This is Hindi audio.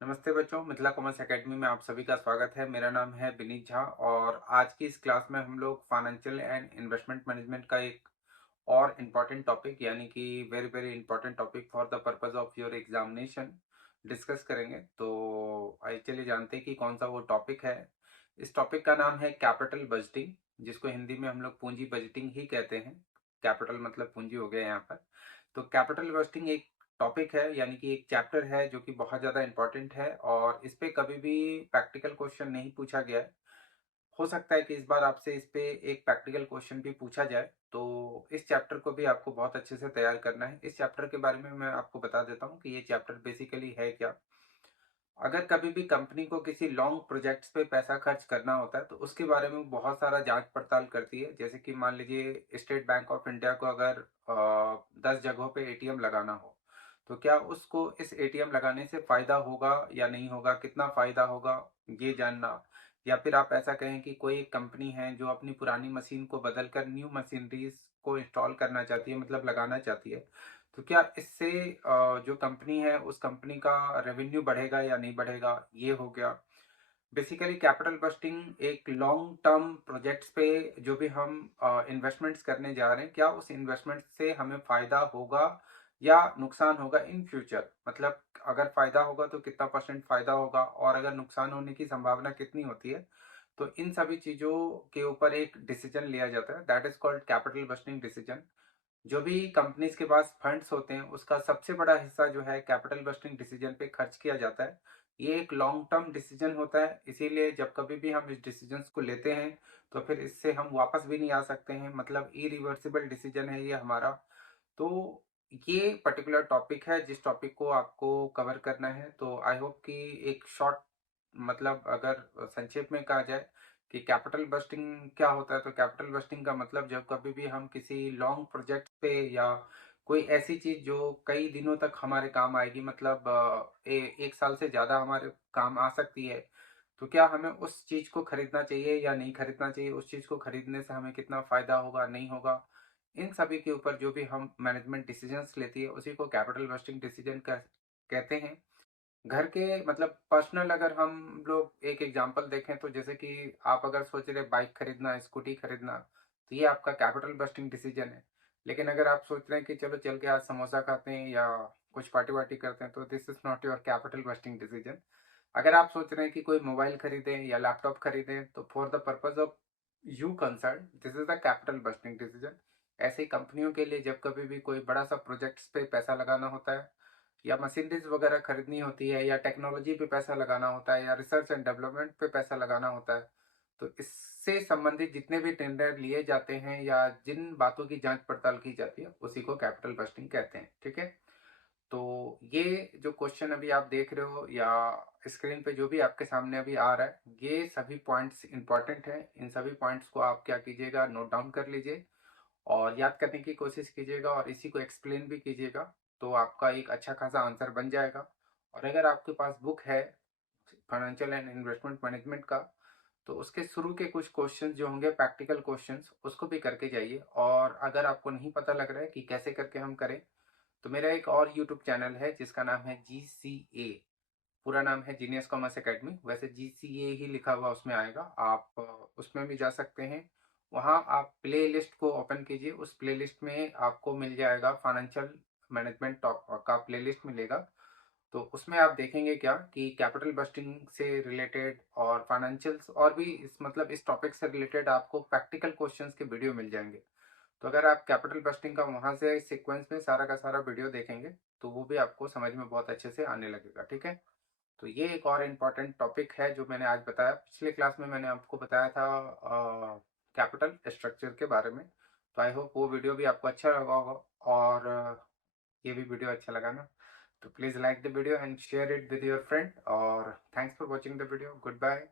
नमस्ते बच्चों, मिथिला कॉमर्स एकेडमी में आप सभी का स्वागत है। मेरा नाम है विनीत झा और आज की इस क्लास में हम लोग फाइनेंशियल एंड इन्वेस्टमेंट मैनेजमेंट का एक और इम्पॉर्टेंट टॉपिक यानी कि very very important topic for the purpose of your examination discuss करेंगे। तो आइए चलिए जानते हैं कि कौन सा वो टॉपिक है। इस टॉपिक का नाम है कैपिटल बजटिंग, जिसको हिंदी में हम लोग पूंजी बजटिंग ही कहते हैं। कैपिटल मतलब पूंजी हो गया यहाँ पर। तो कैपिटल बजटिंग एक टॉपिक है यानी कि एक चैप्टर है जो कि बहुत ज़्यादा इंपॉर्टेंट है और इस पे कभी भी प्रैक्टिकल क्वेश्चन नहीं पूछा गया है। हो सकता है कि इस बार आपसे इस पे एक प्रैक्टिकल क्वेश्चन भी पूछा जाए, तो इस चैप्टर को भी आपको बहुत अच्छे से तैयार करना है। इस चैप्टर के बारे में मैं आपको बता देता हूँ कि ये चैप्टर बेसिकली है क्या। अगर कभी भी कंपनी को किसी लॉन्ग प्रोजेक्ट्स पे पैसा खर्च करना होता है तो उसके बारे में बहुत सारा जांच पड़ताल करती है। जैसे कि मान लीजिए स्टेट बैंक ऑफ इंडिया को अगर 10 जगहों पे एटीएम लगाना हो, तो क्या उसको इस एटीएम लगाने से फायदा होगा या नहीं होगा, कितना फायदा होगा, ये जानना। या फिर आप ऐसा कहें कि कोई एक कंपनी है जो अपनी पुरानी मशीन को बदलकर न्यू मशीनरीज को इंस्टॉल करना चाहती है, मतलब लगाना चाहती है, तो क्या इससे जो कंपनी है उस कंपनी का रेवेन्यू बढ़ेगा या नहीं बढ़ेगा, ये हो गया। बेसिकली कैपिटल बस्टिंग एक लॉन्ग टर्म प्रोजेक्ट्स पे जो भी हम इन्वेस्टमेंट्स करने जा रहे हैं, क्या उस इन्वेस्टमेंट से हमें फायदा होगा या नुकसान होगा इन फ्यूचर। मतलब अगर फायदा होगा तो कितना परसेंट फायदा होगा और अगर नुकसान होने की संभावना कितनी होती है। तो इन सभी चीज़ों के ऊपर एक डिसीजन लिया जाता है, that is called capital budgeting decision. जो भी कंपनीज के पास फंड्स होते हैं उसका सबसे बड़ा हिस्सा जो है कैपिटल बस्टिंग डिसीजन पे खर्च किया जाता है। ये एक लॉन्ग टर्म डिसीजन होता है, इसीलिए जब कभी भी हम इस डिसीजंस को लेते हैं तो फिर इससे हम वापस भी नहीं आ सकते हैं, मतलब इरिवर्सिबल डिसीजन है ये हमारा। तो ये पर्टिकुलर टॉपिक है जिस टॉपिक को आपको कवर करना है। तो आई होप कि एक शॉर्ट, मतलब अगर संक्षेप में कहा जाए कि कैपिटल बस्टिंग क्या होता है, तो कैपिटल बस्टिंग का मतलब जब कभी भी हम किसी लॉन्ग प्रोजेक्ट पे या कोई ऐसी चीज जो कई दिनों तक हमारे काम आएगी, मतलब एक साल से ज्यादा हमारे काम आ सकती है, तो क्या हमें उस चीज को खरीदना चाहिए या नहीं खरीदना चाहिए, उस चीज को खरीदने से हमें कितना फायदा होगा नहीं होगा, इन सभी के ऊपर जो भी हम मैनेजमेंट डिसीजंस लेती है उसी को कैपिटल बस्टिंग डिसीजन कहते हैं। घर के मतलब पर्सनल अगर हम लोग एक एग्जांपल देखें तो जैसे कि आप अगर सोच रहे बाइक खरीदना, स्कूटी खरीदना, तो ये आपका कैपिटल बस्टिंग डिसीजन है। लेकिन अगर आप सोच रहे हैं कि चलो चल के आज समोसा खाते हैं या कुछ पार्टी वार्टी करते हैं, तो this is not your capital budgeting decision. अगर आप सोच रहे हैं कि कोई मोबाइल खरीदें या लैपटॉप खरीदें, तो for the purpose of you concern this is the capital budgeting decision. ऐसे ही कंपनियों के लिए जब कभी भी कोई बड़ा सा प्रोजेक्ट्स पे पैसा लगाना होता है या मशीनरीज वगैरह खरीदनी होती है या टेक्नोलॉजी पे पैसा लगाना होता है या रिसर्च एंड डेवलपमेंट पे पैसा लगाना होता है, तो इससे संबंधित जितने भी टेंडर लिए जाते हैं या जिन बातों की जांच पड़ताल की जाती है उसी को कैपिटल बस्टिंग कहते हैं। ठीक है। तो ये जो क्वेश्चन अभी आप देख रहे हो या स्क्रीन पे जो भी आपके सामने अभी आ रहा है, ये सभी पॉइंट्स इंपॉर्टेंट हैं। इन सभी पॉइंट्स को आप क्या कीजिएगा, नोट डाउन कर लीजिए और याद करने की कोशिश कीजिएगा और इसी को एक्सप्लेन भी कीजिएगा, तो आपका एक अच्छा खासा आंसर बन जाएगा। और अगर आपके पास बुक है फाइनेंशियल एंड इन्वेस्टमेंट मैनेजमेंट का, तो उसके शुरू के कुछ क्वेश्चंस जो होंगे प्रैक्टिकल क्वेश्चंस, उसको भी करके जाइए। और अगर आपको नहीं पता लग रहा है कि कैसे करके हम करें, तो मेरा एक और यूट्यूब चैनल है जिसका नाम है GCA। पूरा नाम है जीनियस कॉमर्स एकेडमी, वैसे GCA ही लिखा हुआ उसमें आएगा, आप उसमें भी जा सकते हैं। वहाँ आप प्ले लिस्ट को ओपन कीजिए, उस प्ले लिस्ट में आपको मिल जाएगा फाइनेंशियल मैनेजमेंट टॉप का प्ले लिस्ट मिलेगा। तो उसमें आप देखेंगे क्या कि कैपिटल बस्टिंग से रिलेटेड और फाइनेंशियल्स और भी इस मतलब इस टॉपिक से रिलेटेड आपको प्रैक्टिकल क्वेश्चंस के वीडियो मिल जाएंगे। तो अगर आप कैपिटल बस्टिंग का वहाँ से सीक्वेंस में सारा का सारा वीडियो देखेंगे तो वो भी आपको समझ में बहुत अच्छे से आने लगेगा। ठीक है। तो ये एक और इम्पॉर्टेंट टॉपिक है जो मैंने आज बताया। पिछले क्लास में मैंने आपको बताया था कैपिटल स्ट्रक्चर के बारे में। तो आई होप वो वीडियो भी आपको अच्छा लगा होगा और ये भी वीडियो अच्छा लगा ना, तो please like the video and share it with your friend और thanks for watching the video. Good bye.